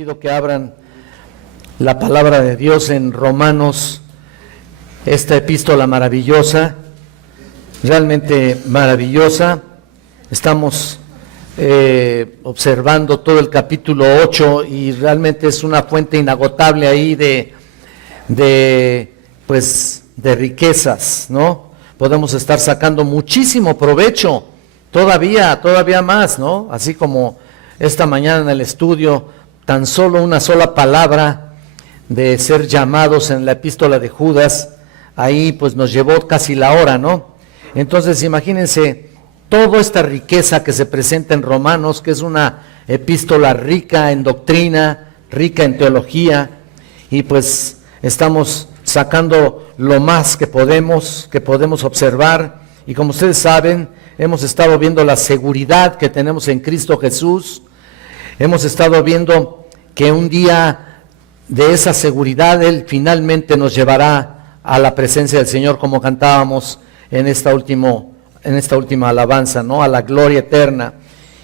pido que abran la palabra de Dios en Romanos, esta epístola maravillosa, realmente maravillosa. Estamos observando todo el capítulo 8 y realmente es una fuente inagotable ahí de riquezas, ¿no? Podemos estar sacando muchísimo provecho, todavía más, ¿no? Así como esta mañana en el estudio, tan solo una sola palabra de ser llamados en la epístola de Judas, ahí pues nos llevó casi la hora, ¿no? Entonces imagínense toda esta riqueza que se presenta en Romanos, que es una epístola rica en doctrina, rica en teología, y pues estamos sacando lo más que podemos observar, y como ustedes saben, hemos estado viendo la seguridad que tenemos en Cristo Jesús. Hemos estado viendo que un día de esa seguridad Él finalmente nos llevará a la presencia del Señor, como cantábamos en esta última alabanza, ¿no? A la gloria eterna.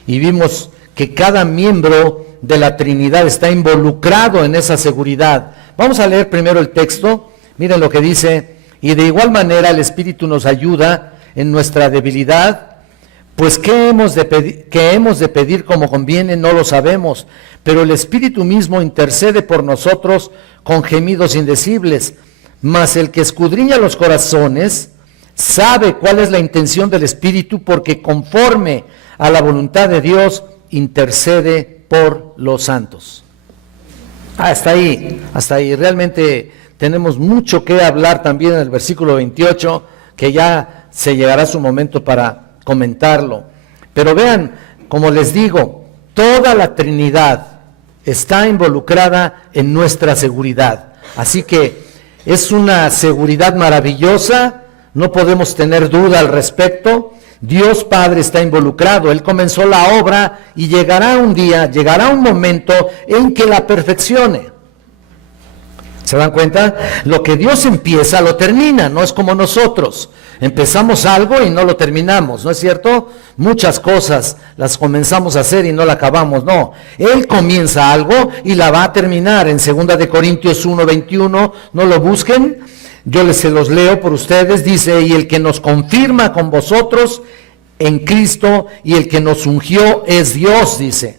Y vimos que cada miembro de la Trinidad está involucrado en esa seguridad. Vamos a leer primero el texto. Miren lo que dice: y de igual manera el Espíritu nos ayuda en nuestra debilidad. Pues ¿qué hemos de pedir como conviene? No lo sabemos, pero el Espíritu mismo intercede por nosotros con gemidos indecibles. Mas el que escudriña los corazones sabe cuál es la intención del Espíritu, porque conforme a la voluntad de Dios intercede por los santos. Hasta ahí. Realmente tenemos mucho que hablar también en el versículo 28, que ya se llegará su momento para comentarlo. Pero vean, como les digo, toda la Trinidad está involucrada en nuestra seguridad. Así que es una seguridad maravillosa, no podemos tener duda al respecto. Dios Padre está involucrado, Él comenzó la obra y llegará un momento en que la perfeccione. ¿Se dan cuenta? Lo que Dios empieza, lo termina, no es como nosotros. Empezamos algo y no lo terminamos, ¿no es cierto? Muchas cosas las comenzamos a hacer y no la acabamos, no. Él comienza algo y la va a terminar. En 2 de Corintios 1:21, no lo busquen, yo se los leo por ustedes, dice: y el que nos confirma con vosotros en Cristo y el que nos ungió es Dios, dice,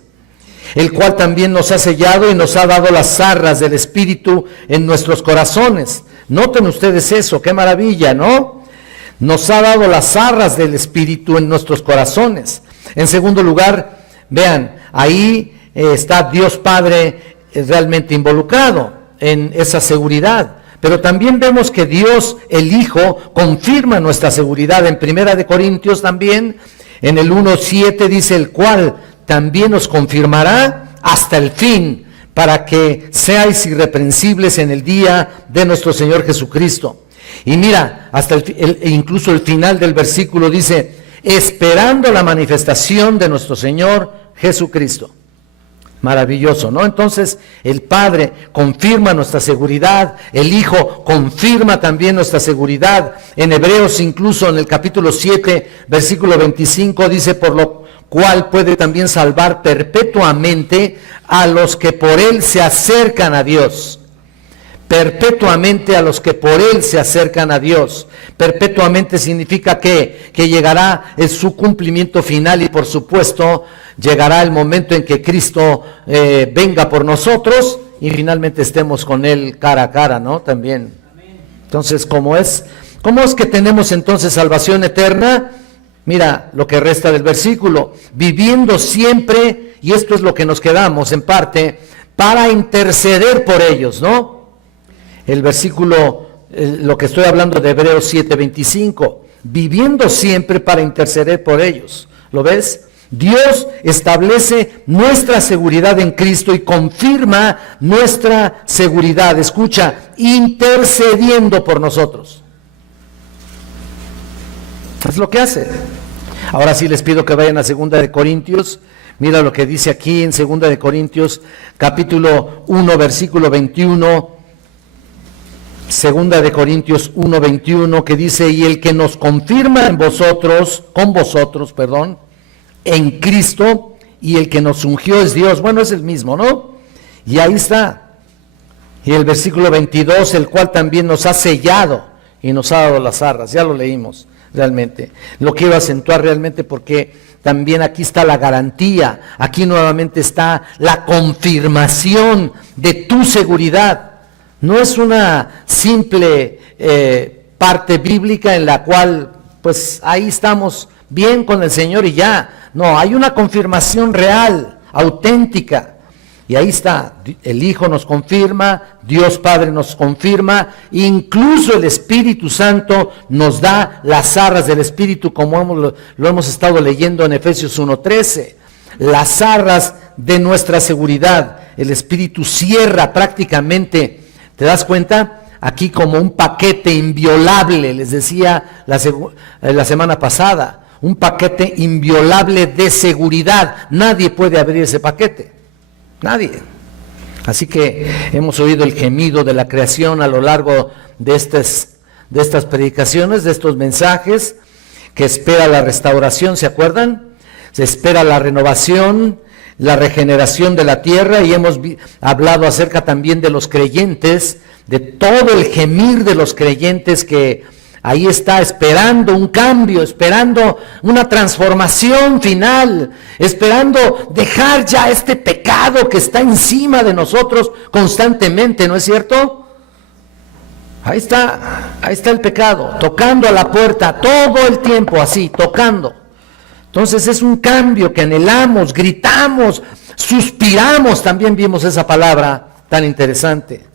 el cual también nos ha sellado y nos ha dado las arras del Espíritu en nuestros corazones. Noten ustedes eso, qué maravilla, ¿no? Nos ha dado las arras del Espíritu en nuestros corazones. En segundo lugar, vean, ahí está Dios Padre realmente involucrado en esa seguridad. Pero también vemos que Dios, el Hijo, confirma nuestra seguridad. En 1 de Corintios también, en el 1:7 dice: el cual también os confirmará hasta el fin, para que seáis irreprensibles en el día de nuestro Señor Jesucristo. Y mira, incluso el final del versículo dice: esperando la manifestación de nuestro Señor Jesucristo. Maravilloso, ¿no? Entonces el Padre confirma nuestra seguridad, el Hijo confirma también nuestra seguridad. En Hebreos, incluso en el capítulo 7, versículo 25, dice: por lo cual puede también salvar perpetuamente a los que por Él se acercan a Dios. Perpetuamente a los que por Él se acercan a Dios. Perpetuamente significa que llegará en su cumplimiento final, y por supuesto llegará el momento en que Cristo venga por nosotros y finalmente estemos con Él cara a cara, ¿no? También. Entonces, ¿cómo es que tenemos entonces salvación eterna? Mira lo que resta del versículo: viviendo siempre, y esto es lo que nos quedamos en parte, para interceder por ellos, ¿no? El versículo, lo que estoy hablando de Hebreos 7:25, viviendo siempre para interceder por ellos. ¿Lo ves? Dios establece nuestra seguridad en Cristo y confirma nuestra seguridad. Escucha, intercediendo por nosotros. Es lo que hace. Ahora sí les pido que vayan a 2 de Corintios. Mira lo que dice aquí en 2 de Corintios, capítulo 1, versículo 21. 2 de Corintios 1:21, que dice: y el que nos confirma con vosotros, en Cristo, y el que nos ungió es Dios. Bueno, es el mismo, ¿no? Y ahí está. Y el versículo 22, el cual también nos ha sellado y nos ha dado las arras. Ya lo leímos realmente. Lo quiero acentuar realmente porque también aquí está la garantía. Aquí nuevamente está la confirmación de tu seguridad. No es una simple parte bíblica en la cual pues ahí estamos bien con el Señor y ya. No, hay una confirmación real, auténtica. Y ahí está, el Hijo nos confirma, Dios Padre nos confirma, incluso el Espíritu Santo nos da las arras del Espíritu, como lo hemos estado leyendo en Efesios 1:13. Las arras de nuestra seguridad. El Espíritu cierra prácticamente, ¿te das cuenta? Aquí como un paquete inviolable, les decía la semana pasada, un paquete inviolable de seguridad. Nadie puede abrir ese paquete. Nadie. Así que hemos oído el gemido de la creación a lo largo de estas predicaciones, de estos mensajes, que espera la restauración, ¿se acuerdan? Se espera la renovación, la regeneración de la tierra, y hemos hablado acerca también de los creyentes, de todo el gemir de los creyentes que ahí está esperando un cambio, esperando una transformación final, esperando dejar ya este pecado que está encima de nosotros constantemente, ¿no es cierto? Ahí está el pecado, tocando a la puerta todo el tiempo, así, tocando. Entonces es un cambio que anhelamos, gritamos, suspiramos, también vimos esa palabra tan interesante.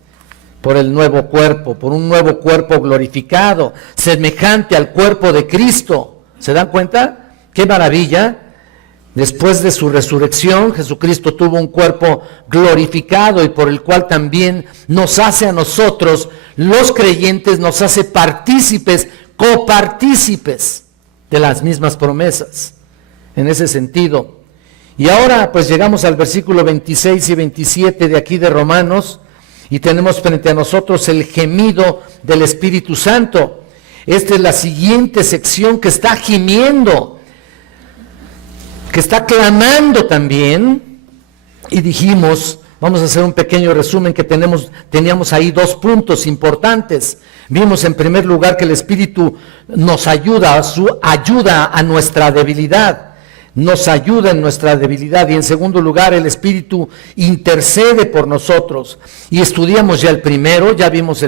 Por el nuevo cuerpo, por un nuevo cuerpo glorificado, semejante al cuerpo de Cristo. ¿Se dan cuenta? ¡Qué maravilla! Después de su resurrección, Jesucristo tuvo un cuerpo glorificado y por el cual también nos hace a nosotros, los creyentes, nos hace partícipes, copartícipes de las mismas promesas. En ese sentido. Y ahora pues llegamos al versículo 26 y 27 de aquí de Romanos, y tenemos frente a nosotros el gemido del Espíritu Santo. Esta es la siguiente sección que está gimiendo, que está clamando también. Y dijimos, vamos a hacer un pequeño resumen, que teníamos ahí dos puntos importantes. Vimos en primer lugar que el Espíritu nos ayuda, ayuda a nuestra debilidad. Nos ayuda en nuestra debilidad, y en segundo lugar el Espíritu intercede por nosotros. Y estudiamos ya el primero, ya vimos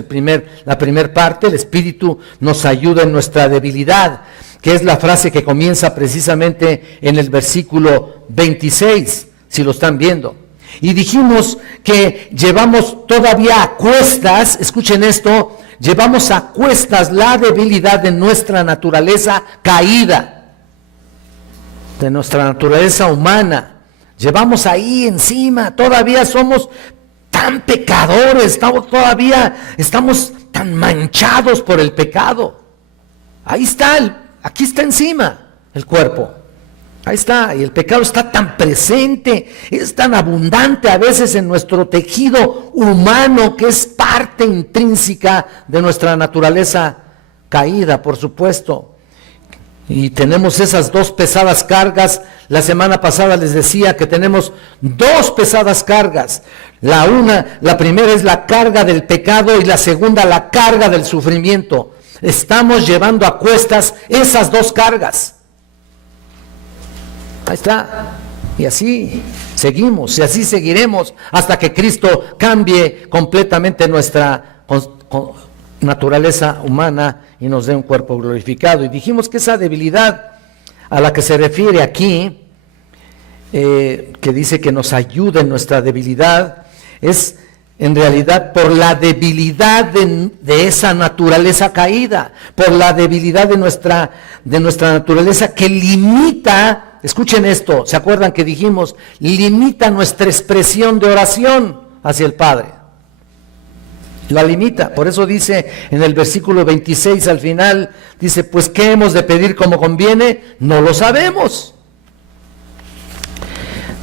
la primera parte, el Espíritu nos ayuda en nuestra debilidad, que es la frase que comienza precisamente en el versículo 26, si lo están viendo. Y dijimos que llevamos todavía a cuestas, escuchen esto, llevamos a cuestas la debilidad de nuestra naturaleza caída, de nuestra naturaleza humana. Llevamos ahí encima, todavía somos tan pecadores, todavía estamos tan manchados por el pecado. Ahí está, aquí está encima el cuerpo. Ahí está, y el pecado está tan presente, es tan abundante a veces en nuestro tejido humano, que es parte intrínseca de nuestra naturaleza caída, por supuesto. Y tenemos esas dos pesadas cargas. La semana pasada les decía que tenemos dos pesadas cargas. La primera es la carga del pecado y la segunda la carga del sufrimiento. Estamos llevando a cuestas esas dos cargas. Ahí está. Y así seguimos, y así seguiremos hasta que Cristo cambie completamente nuestra naturaleza humana y nos dé un cuerpo glorificado. Y dijimos que esa debilidad a la que se refiere aquí, que dice que nos ayuda en nuestra debilidad, es en realidad por la debilidad de esa naturaleza caída, por la debilidad de nuestra naturaleza que limita, escuchen esto, ¿se acuerdan que dijimos? Limita nuestra expresión de oración hacia el Padre. La limita, por eso dice en el versículo 26 al final, dice, pues ¿qué hemos de pedir como conviene? No lo sabemos.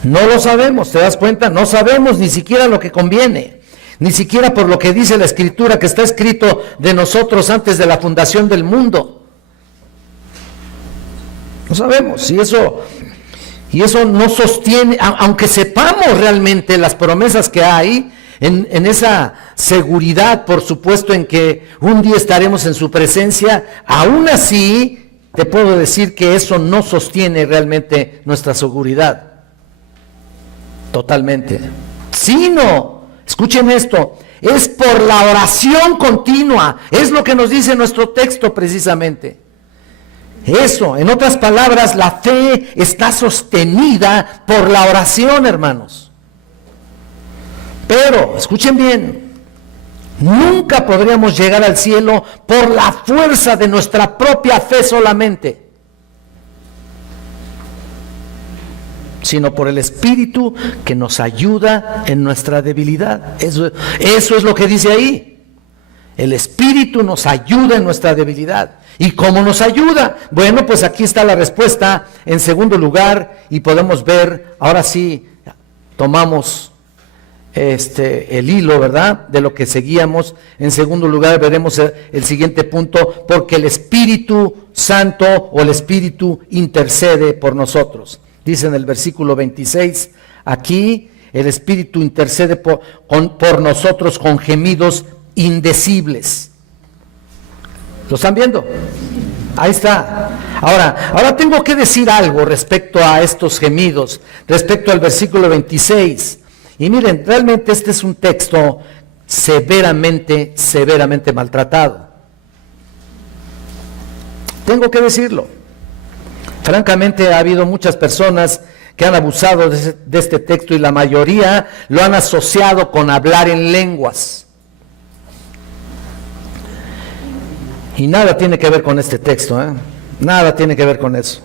No lo sabemos, ¿te das cuenta? No sabemos ni siquiera lo que conviene, ni siquiera por lo que dice la Escritura, que está escrito de nosotros antes de la fundación del mundo. No sabemos, Y eso no sostiene, aunque sepamos realmente las promesas que hay, en esa seguridad, por supuesto, en que un día estaremos en su presencia, aún así te puedo decir que eso no sostiene realmente nuestra seguridad. Totalmente. Sino, escuchen esto, es por la oración continua, es lo que nos dice nuestro texto precisamente. Eso, en otras palabras, la fe está sostenida por la oración, hermanos. Pero, escuchen bien, nunca podríamos llegar al cielo por la fuerza de nuestra propia fe solamente, sino por el Espíritu que nos ayuda en nuestra debilidad. Eso es lo que dice ahí. El Espíritu nos ayuda en nuestra debilidad. ¿Y cómo nos ayuda? Bueno, pues aquí está la respuesta en segundo lugar, y podemos ver, ahora sí, tomamos el hilo, ¿verdad?, de lo que seguíamos. En segundo lugar veremos el siguiente punto: porque el Espíritu Santo o el Espíritu intercede por nosotros. Dice en el versículo 26, aquí el Espíritu intercede por nosotros con gemidos indecibles. ¿Lo están viendo? Ahí está. Ahora tengo que decir algo respecto a estos gemidos, respecto al versículo 26. Y miren, realmente este es un texto severamente maltratado. Tengo que decirlo. Francamente, ha habido muchas personas que han abusado de este texto, y la mayoría lo han asociado con hablar en lenguas. Y nada tiene que ver con este texto, nada tiene que ver con eso.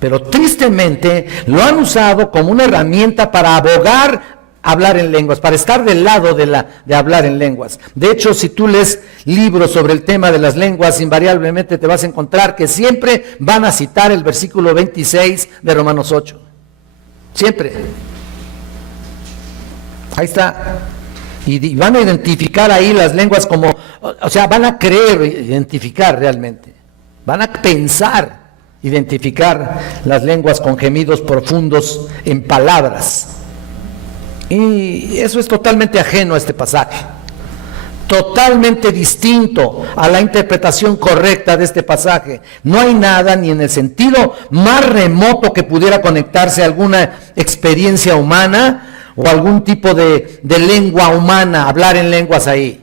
Pero tristemente lo han usado como una herramienta para abogar hablar en lenguas, para estar del lado de hablar en lenguas. De hecho, si tú lees libros sobre el tema de las lenguas, invariablemente te vas a encontrar que siempre van a citar el versículo 26 de Romanos 8. Siempre. Ahí está. Y van a identificar ahí las lenguas como, o sea, van a creer identificar realmente. Van a pensar identificar las lenguas con gemidos profundos en palabras. Y eso es totalmente ajeno a este pasaje, totalmente distinto a la interpretación correcta de este pasaje. No hay nada, ni en el sentido más remoto, que pudiera conectarse a alguna experiencia humana o algún tipo de lengua humana, hablar en lenguas ahí.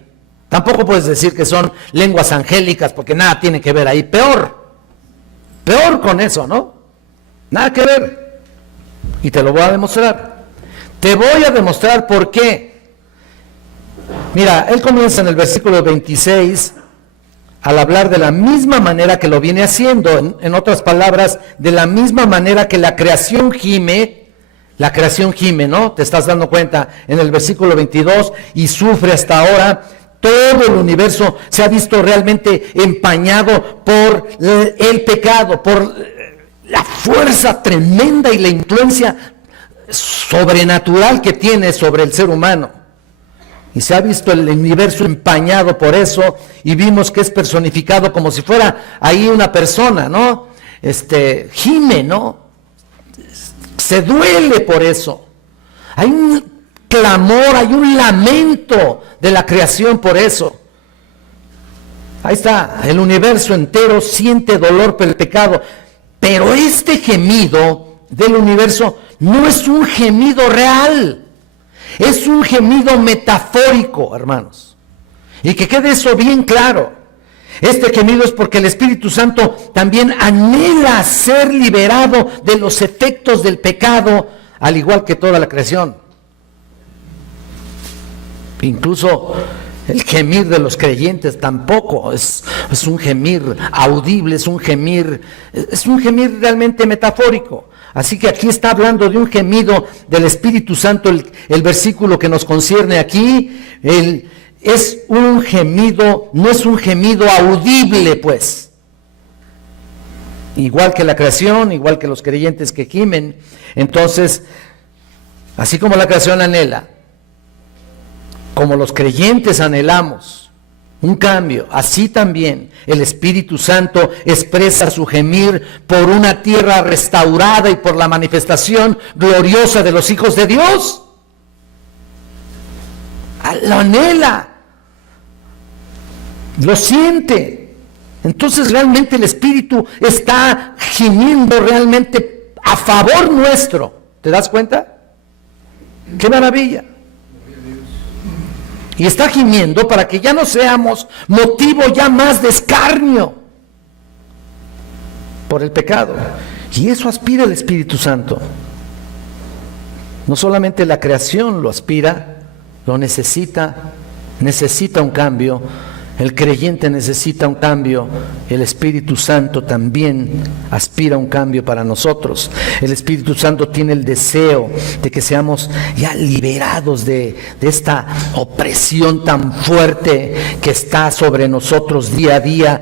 Tampoco puedes decir que son lenguas angélicas, porque nada tiene que ver ahí. Peor con eso, ¿no? Nada que ver. Y te lo voy a demostrar. Te voy a demostrar por qué. Mira, él comienza en el versículo 26 al hablar de la misma manera que lo viene haciendo. En otras palabras, de la misma manera que la creación gime, ¿no? Te estás dando cuenta en el versículo 22, y sufre hasta ahora. Todo el universo se ha visto realmente empañado por el pecado, por la fuerza tremenda y la influencia sobrenatural que tiene sobre el ser humano. Y se ha visto el universo empañado por eso, y vimos que es personificado como si fuera ahí una persona, ¿no? Gime, ¿no? Se duele por eso. Hay un clamor, hay un lamento de la creación por eso. Ahí está, el universo entero siente dolor por el pecado, pero este gemido del universo no es un gemido real, es un gemido metafórico, hermanos. Y que quede eso bien claro. Este gemido es porque el Espíritu Santo también anhela ser liberado de los efectos del pecado, al igual que toda la creación. Incluso el gemir de los creyentes tampoco es un gemir audible, es un gemir realmente metafórico. Así que aquí está hablando de un gemido del Espíritu Santo, el versículo que nos concierne aquí. Es un gemido, no es un gemido audible, pues. Igual que la creación, igual que los creyentes que gimen. Entonces, así como la creación anhela, como los creyentes anhelamos un cambio. Así también el Espíritu Santo expresa su gemir por una tierra restaurada y por la manifestación gloriosa de los hijos de Dios. Lo anhela, lo siente. Entonces realmente el Espíritu está gimiendo realmente a favor nuestro. ¿Te das cuenta? ¡Qué maravilla! Y está gimiendo para que ya no seamos motivo ya más de escarnio por el pecado. Y eso aspira el Espíritu Santo. No solamente la creación lo aspira, lo necesita un cambio. El creyente necesita un cambio. El Espíritu Santo también aspira a un cambio para nosotros. El Espíritu Santo tiene el deseo de que seamos ya liberados de esta opresión tan fuerte que está sobre nosotros día a día,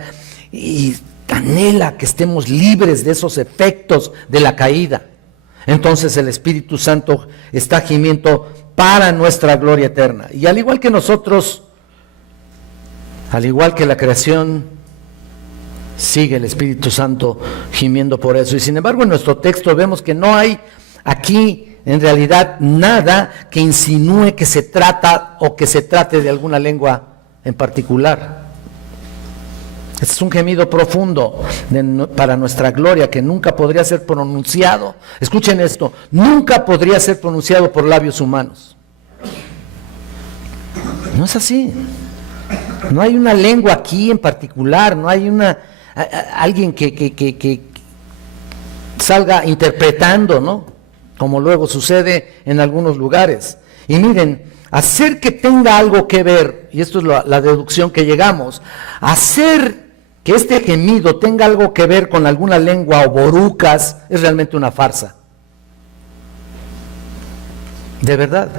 y anhela que estemos libres de esos efectos de la caída. Entonces el Espíritu Santo está gimiendo para nuestra gloria eterna. Y al igual que nosotros, al igual que la creación, sigue el Espíritu Santo gimiendo por eso. Y sin embargo, en nuestro texto vemos que no hay aquí en realidad nada que insinúe que se trata o que se trate de alguna lengua en particular. Este es un gemido profundo para nuestra gloria que nunca podría ser pronunciado. Escuchen esto, nunca podría ser pronunciado por labios humanos. No es así. No hay una lengua aquí en particular, no hay alguien que salga interpretando, ¿no? Como luego sucede en algunos lugares. Y miren, hacer que tenga algo que ver, y esto es la deducción que llegamos, hacer que este gemido tenga algo que ver con alguna lengua o borucas es realmente una farsa. De verdad.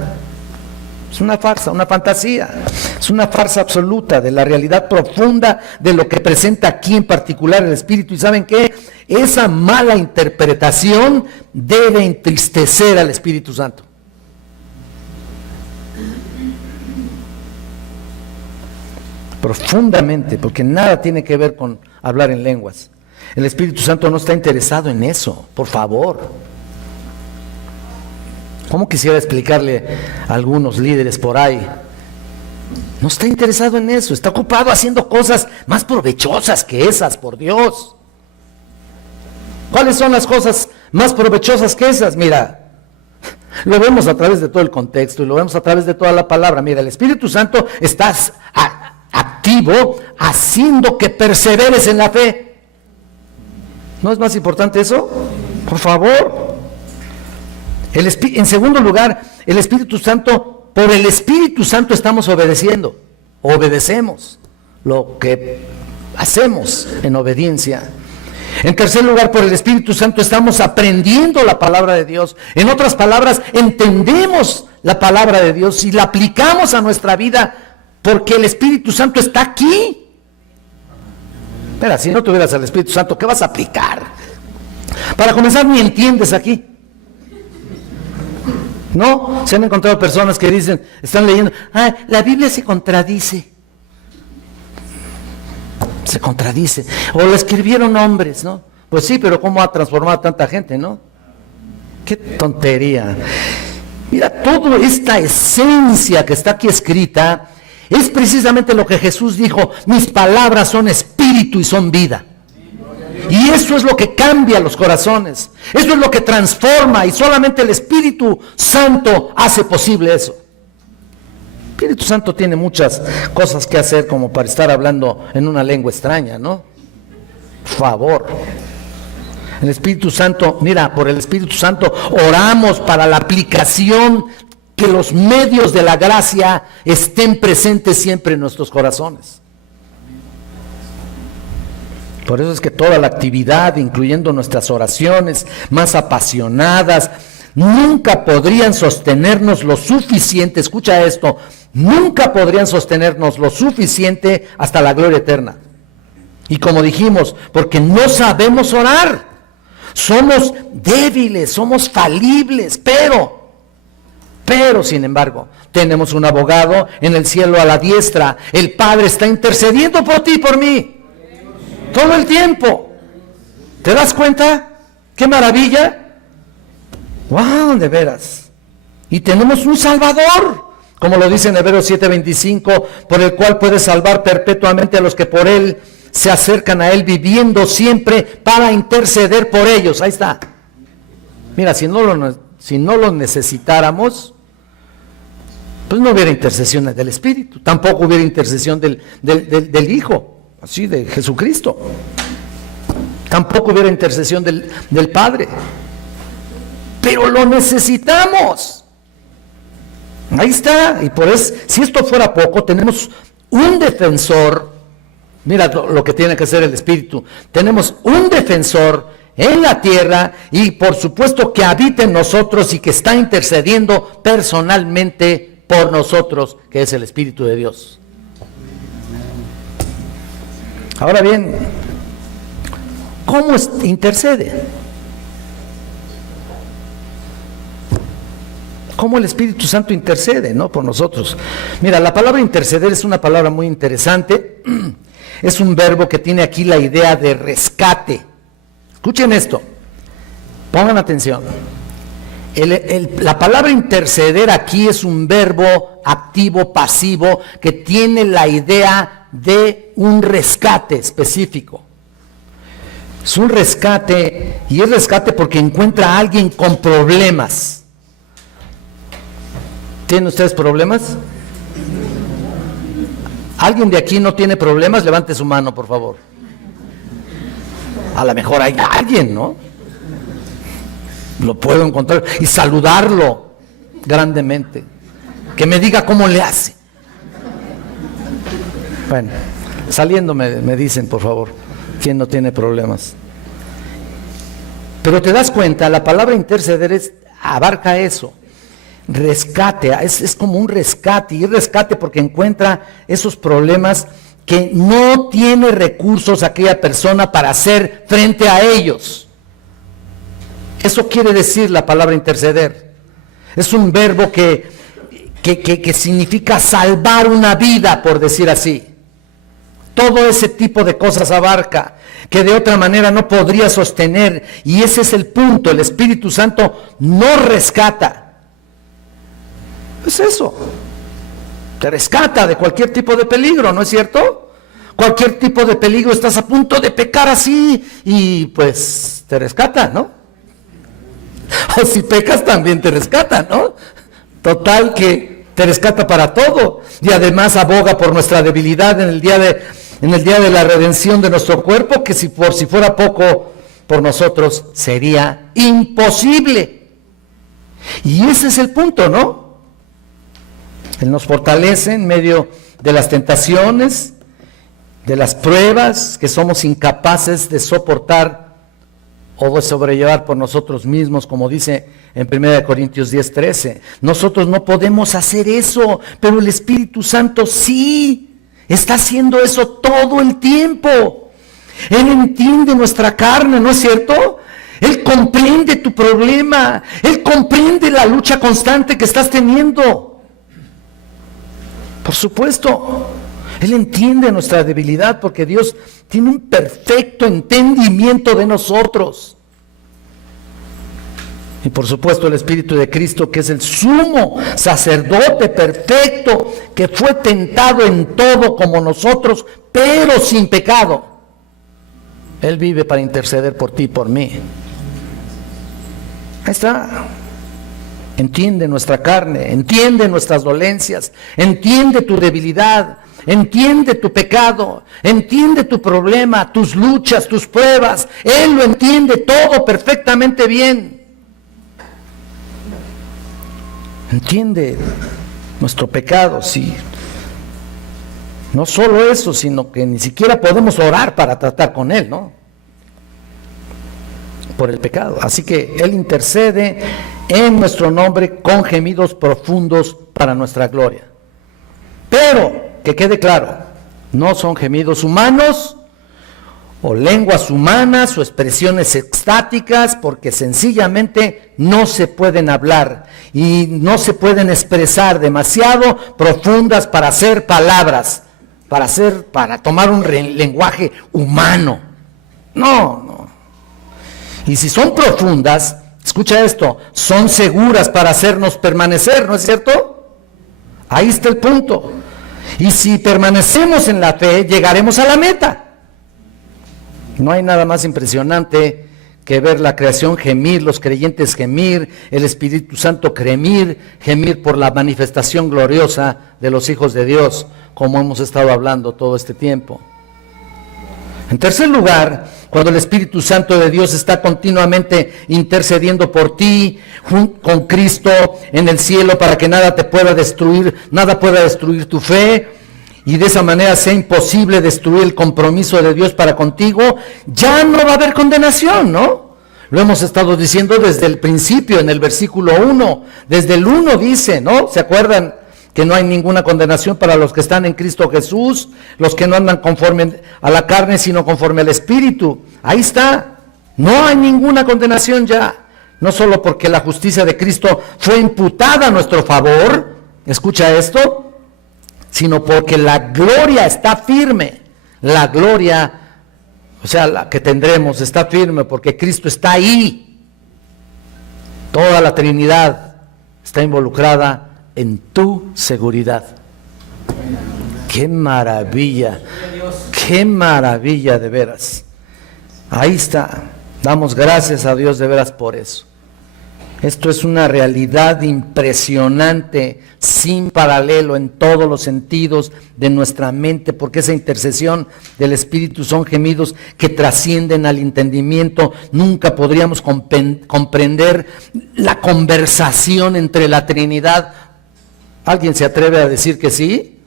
Es una farsa, una fantasía, es una farsa absoluta de la realidad profunda de lo que presenta aquí en particular el Espíritu. ¿Y saben qué? Esa mala interpretación debe entristecer al Espíritu Santo. Profundamente, porque nada tiene que ver con hablar en lenguas. El Espíritu Santo no está interesado en eso, por favor. ¿Cómo quisiera explicarle a algunos líderes por ahí? No está interesado en eso, está ocupado haciendo cosas más provechosas que esas, por Dios. ¿Cuáles son las cosas más provechosas que esas? Mira, lo vemos a través de todo el contexto y lo vemos a través de toda la palabra. Mira, el Espíritu Santo está activo haciendo que perseveres en la fe. ¿No es más importante eso? Por favor. En segundo lugar, el Espíritu Santo, por el Espíritu Santo estamos obedecemos lo que hacemos en obediencia. En tercer lugar, por el Espíritu Santo estamos aprendiendo la palabra de Dios. En otras palabras, entendemos la palabra de Dios y la aplicamos a nuestra vida porque el Espíritu Santo está aquí. Espera, si no tuvieras al Espíritu Santo, ¿qué vas a aplicar? Para comenzar, ni entiendes aquí. No, se han encontrado personas que dicen, están leyendo, la Biblia se contradice, o la escribieron hombres, ¿no? Pues sí, pero ¿cómo ha transformado a tanta gente, no? Qué tontería. Mira, toda esta esencia que está aquí escrita es precisamente lo que Jesús dijo: mis palabras son espíritu y son vida. Y eso es lo que cambia los corazones, eso es lo que transforma, y solamente el Espíritu Santo hace posible eso. El Espíritu Santo tiene muchas cosas que hacer como para estar hablando en una lengua extraña, ¿no? Por favor. El Espíritu Santo, mira, por el Espíritu Santo oramos para la aplicación, que los medios de la gracia estén presentes siempre en nuestros corazones. Por eso es que toda la actividad, incluyendo nuestras oraciones más apasionadas, nunca podrían sostenernos lo suficiente, escucha esto, nunca podrían sostenernos lo suficiente hasta la gloria eterna. Y como dijimos, porque no sabemos orar, somos débiles, somos falibles, pero Pero, sin embargo, tenemos un abogado en el cielo a la diestra. El Padre está intercediendo por ti y por mí. Todo el tiempo. ¿Te das cuenta? ¡Qué maravilla! ¡Wow! De veras. Y tenemos un Salvador, como lo dice en Hebreos 7:25, por el cual puede salvar perpetuamente a los que por Él se acercan a Él, viviendo siempre para interceder por ellos. Ahí está. Mira, si no lo necesitáramos, pues no hubiera intercesiones del Espíritu, tampoco hubiera intercesión del Hijo, así de Jesucristo, tampoco hubiera intercesión del Padre, pero lo necesitamos. Ahí está. Y por eso, si esto fuera poco, tenemos un defensor. Mira lo que tiene que hacer el Espíritu. Tenemos un defensor en la tierra y por supuesto que habita en nosotros y que está intercediendo personalmente por nosotros, que es el Espíritu de Dios. Ahora bien, ¿cómo intercede? ¿Cómo el Espíritu Santo intercede, no, por nosotros? Mira, la palabra interceder es una palabra muy interesante. Es un verbo que tiene aquí la idea de rescate. Escuchen esto, pongan atención. La palabra interceder aquí es un verbo activo pasivo que tiene la idea de un rescate específico. Es un rescate, y es rescate porque encuentra a alguien con problemas. ¿Tienen ustedes problemas? ¿Alguien de aquí no tiene problemas? Levante su mano, por favor. A lo mejor hay alguien, ¿no? Lo puedo encontrar y saludarlo grandemente. Que me diga cómo le hace. Bueno, saliendo me dicen, por favor, quién no tiene problemas. Pero te das cuenta, la palabra interceder abarca eso. Rescate, es como un rescate, y es rescate porque encuentra esos problemas que no tiene recursos aquella persona para hacer frente a ellos. Eso quiere decir la palabra interceder. Es un verbo que significa salvar una vida, por decir así. Todo ese tipo de cosas abarca, que de otra manera no podría sostener, y ese es el punto. El Espíritu Santo no rescata. Es eso, te rescata de cualquier tipo de peligro, ¿no es cierto? Cualquier tipo de peligro, estás a punto de pecar así y pues te rescata, ¿no? O si pecas también te rescata, ¿no? Total que te rescata para todo y además aboga por nuestra debilidad en el día de la redención de nuestro cuerpo, que si fuera poco por nosotros sería imposible. Y ese es el punto, ¿no? Él nos fortalece en medio de las tentaciones, de las pruebas que somos incapaces de soportar o de sobrellevar por nosotros mismos, como dice en 1 Corintios 10:13. Nosotros no podemos hacer eso, pero el Espíritu Santo sí está haciendo eso todo el tiempo. Él entiende nuestra carne, ¿no es cierto? Él comprende tu problema, Él comprende la lucha constante que estás teniendo. Por supuesto, Él entiende nuestra debilidad porque Dios tiene un perfecto entendimiento de nosotros. Y por supuesto el Espíritu de Cristo, que es el sumo sacerdote perfecto, que fue tentado en todo como nosotros, pero sin pecado. Él vive para interceder por ti y por mí. Ahí está. Entiende nuestra carne, entiende nuestras dolencias, entiende tu debilidad, entiende tu pecado, entiende tu problema, tus luchas, tus pruebas. Él lo entiende todo perfectamente bien. Entiende nuestro pecado, sí. No solo eso, sino que ni siquiera podemos orar para tratar con Él, ¿no? Por el pecado. Así que Él intercede en nuestro nombre con gemidos profundos para nuestra gloria. Pero, que quede claro, no son gemidos humanos o lenguas humanas o expresiones extáticas, porque sencillamente no se pueden hablar y no se pueden expresar demasiado profundas para hacer palabras, para tomar un lenguaje humano. No. Y si son profundas, escucha esto, son seguras para hacernos permanecer, ¿no es cierto? Ahí está el punto. Y si permanecemos en la fe, llegaremos a la meta. No hay nada más impresionante que ver la creación gemir, los creyentes gemir, el Espíritu Santo gemir por la manifestación gloriosa de los hijos de Dios, como hemos estado hablando todo este tiempo. En tercer lugar, cuando el Espíritu Santo de Dios está continuamente intercediendo por ti, con Cristo en el cielo, para que nada pueda destruir tu fe, y de esa manera sea imposible destruir el compromiso de Dios para contigo, ya no va a haber condenación, ¿no? Lo hemos estado diciendo desde el principio, en el versículo 1, desde el 1 dice, ¿no? ¿Se acuerdan? Que no hay ninguna condenación para los que están en Cristo Jesús, los que no andan conforme a la carne, sino conforme al Espíritu. Ahí está, no hay ninguna condenación ya, no solo porque la justicia de Cristo fue imputada a nuestro favor, escucha esto, sino porque la gloria está firme, la gloria, o sea, la que tendremos está firme porque Cristo está ahí. Toda la Trinidad está involucrada en tu seguridad. ¡Qué maravilla! ¡Qué maravilla de veras! Ahí está. Damos gracias a Dios de veras por eso. Esto es una realidad impresionante, sin paralelo en todos los sentidos de nuestra mente, porque esa intercesión del Espíritu son gemidos que trascienden al entendimiento. Nunca podríamos comprender la conversación entre la Trinidad. ¿Alguien se atreve a decir que sí?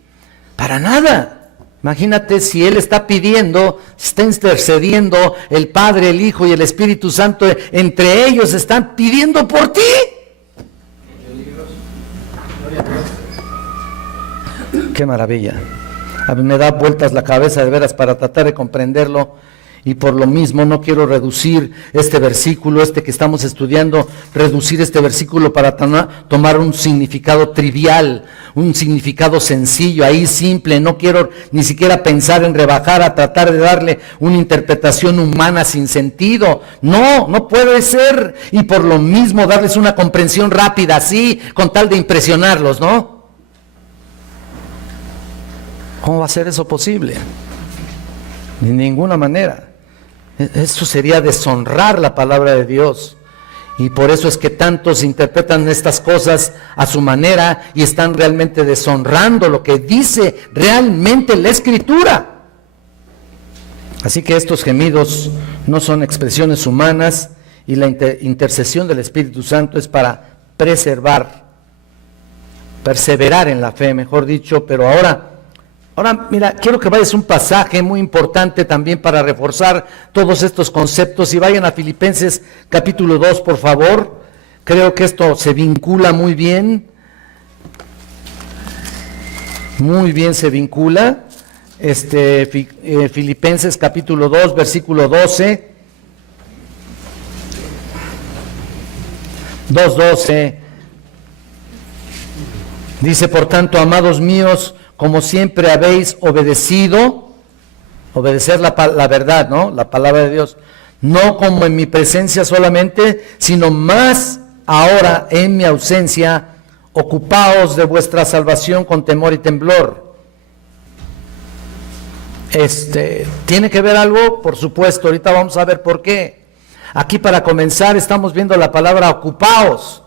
Para nada. Imagínate si Él está pidiendo, está intercediendo, el Padre, el Hijo y el Espíritu Santo, entre ellos están pidiendo por ti. Qué maravilla. A mí me da vueltas la cabeza de veras para tratar de comprenderlo. Y por lo mismo no quiero reducir este versículo, que estamos estudiando, reducir este versículo para tomar un significado trivial, un significado sencillo, ahí simple. No quiero ni siquiera pensar en rebajar a tratar de darle una interpretación humana sin sentido. No puede ser. Y por lo mismo darles una comprensión rápida, así, con tal de impresionarlos, ¿no? ¿Cómo va a ser eso posible? De ninguna manera. Eso sería deshonrar la palabra de Dios. Y por eso es que tantos interpretan estas cosas a su manera y están realmente deshonrando lo que dice realmente la Escritura. Así que estos gemidos no son expresiones humanas y la intercesión del Espíritu Santo es para perseverar en la fe, mejor dicho. Pero ahora, mira, quiero que vayas a un pasaje muy importante también para reforzar todos estos conceptos, y vayan a Filipenses capítulo 2, por favor. Creo que esto se vincula muy bien se vincula. Filipenses capítulo 2, versículo 12, 2:12, dice: por tanto, amados míos, como siempre habéis obedecido, obedecer la verdad, ¿no? La palabra de Dios, no como en mi presencia solamente, sino más ahora en mi ausencia, ocupaos de vuestra salvación con temor y temblor. ¿Tiene que ver algo? Por supuesto, ahorita vamos a ver por qué. Aquí, para comenzar, estamos viendo la palabra ocupaos.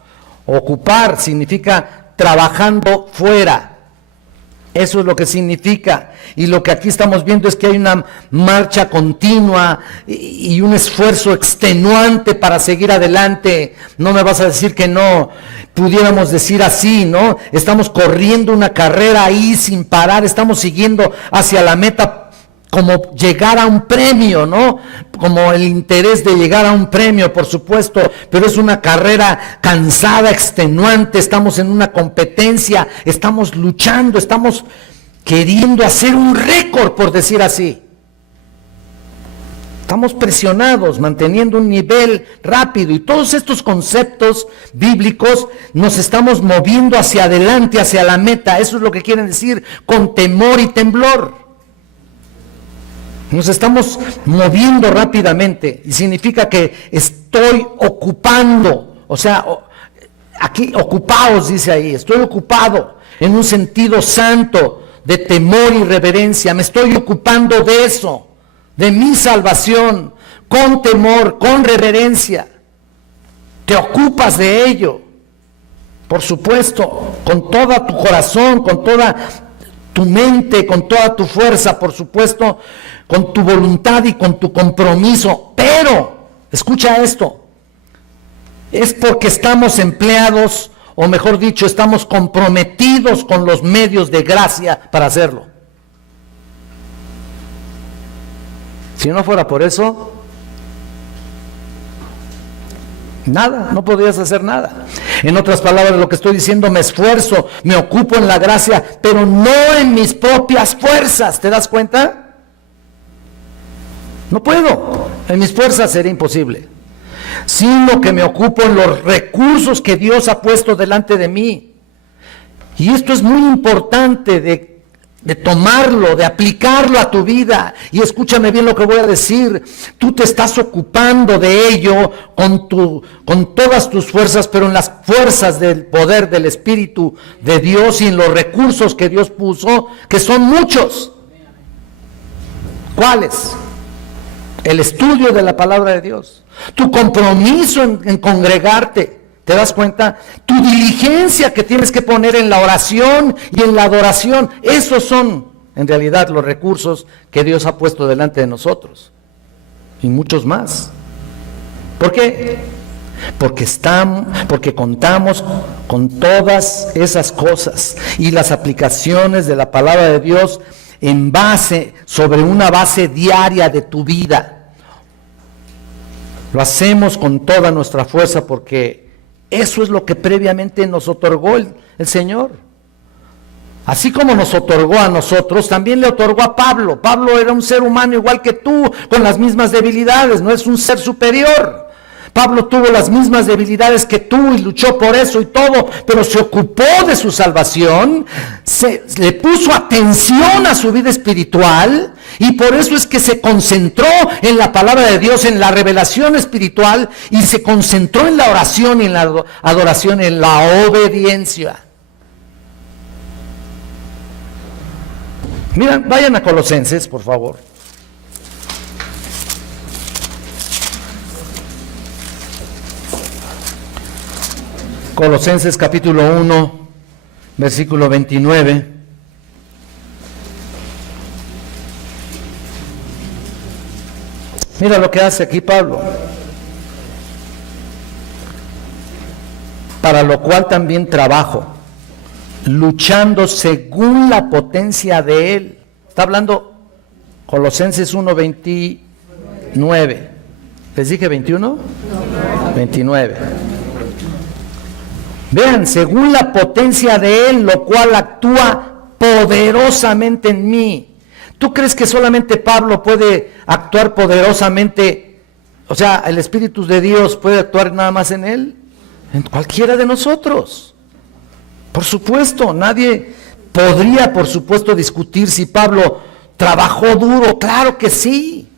Ocupar significa trabajando fuera. Eso es lo que significa. Y lo que aquí estamos viendo es que hay una marcha continua y un esfuerzo extenuante para seguir adelante. No me vas a decir que no. Pudiéramos decir así, ¿no? Estamos corriendo una carrera ahí sin parar. Estamos siguiendo hacia la meta, como llegar a un premio, ¿no? Como el interés de llegar a un premio, por supuesto, pero es una carrera cansada, extenuante. Estamos en una competencia, estamos luchando, estamos queriendo hacer un récord, por decir así. Estamos presionados, manteniendo un nivel rápido, y todos estos conceptos bíblicos nos estamos moviendo hacia adelante, hacia la meta. Eso es lo que quieren decir con temor y temblor. Nos estamos moviendo rápidamente y significa que estoy ocupando, o sea, aquí ocupaos dice ahí, estoy ocupado en un sentido santo de temor y reverencia, me estoy ocupando de eso, de mi salvación, con temor, con reverencia. Te ocupas de ello, por supuesto, con todo tu corazón, con toda tu mente, con toda tu fuerza, por supuesto, con tu voluntad y con tu compromiso. Pero, escucha esto, es porque estamos empleados, o mejor dicho, estamos comprometidos con los medios de gracia para hacerlo. Si no fuera por eso, nada, no podrías hacer nada. En otras palabras, lo que estoy diciendo, me esfuerzo, me ocupo en la gracia, pero no en mis propias fuerzas. ¿Te das cuenta? No puedo, en mis fuerzas sería imposible, sino que me ocupo en los recursos que Dios ha puesto delante de mí. Y esto es muy importante de tomarlo, de aplicarlo a tu vida. Y escúchame bien lo que voy a decir. Tú te estás ocupando de ello con todas tus fuerzas, pero en las fuerzas del poder del Espíritu de Dios y en los recursos que Dios puso, que son muchos. ¿Cuáles? El estudio de la palabra de Dios, tu compromiso en congregarte. ¿Te das cuenta? Tu diligencia que tienes que poner en la oración y en la adoración. Esos son, en realidad, los recursos que Dios ha puesto delante de nosotros. Y muchos más. ¿Por qué? Porque contamos con todas esas cosas y las aplicaciones de la palabra de Dios sobre una base diaria de tu vida. Lo hacemos con toda nuestra fuerza porque eso es lo que previamente nos otorgó el Señor. Así como nos otorgó a nosotros, también le otorgó a Pablo. Pablo era un ser humano igual que tú, con las mismas debilidades, no es un ser superior. Pablo tuvo las mismas debilidades que tú y luchó por eso y todo, pero se ocupó de su salvación, le puso atención a su vida espiritual, y por eso es que se concentró en la palabra de Dios, en la revelación espiritual, y se concentró en la oración y en la adoración, en la obediencia. Miren, vayan a Colosenses, por favor. Colosenses capítulo 1, versículo 29. Mira lo que hace aquí Pablo. Para lo cual también trabajo, luchando según la potencia de Él. Está hablando Colosenses 1, 29. ¿Les dije 21? No. 29. Vean, según la potencia de Él, lo cual actúa poderosamente en mí. ¿Tú crees que solamente Pablo puede actuar poderosamente? O sea, el Espíritu de Dios puede actuar nada más en él. En cualquiera de nosotros. Por supuesto, nadie podría, por supuesto, discutir si Pablo trabajó duro. Claro que sí.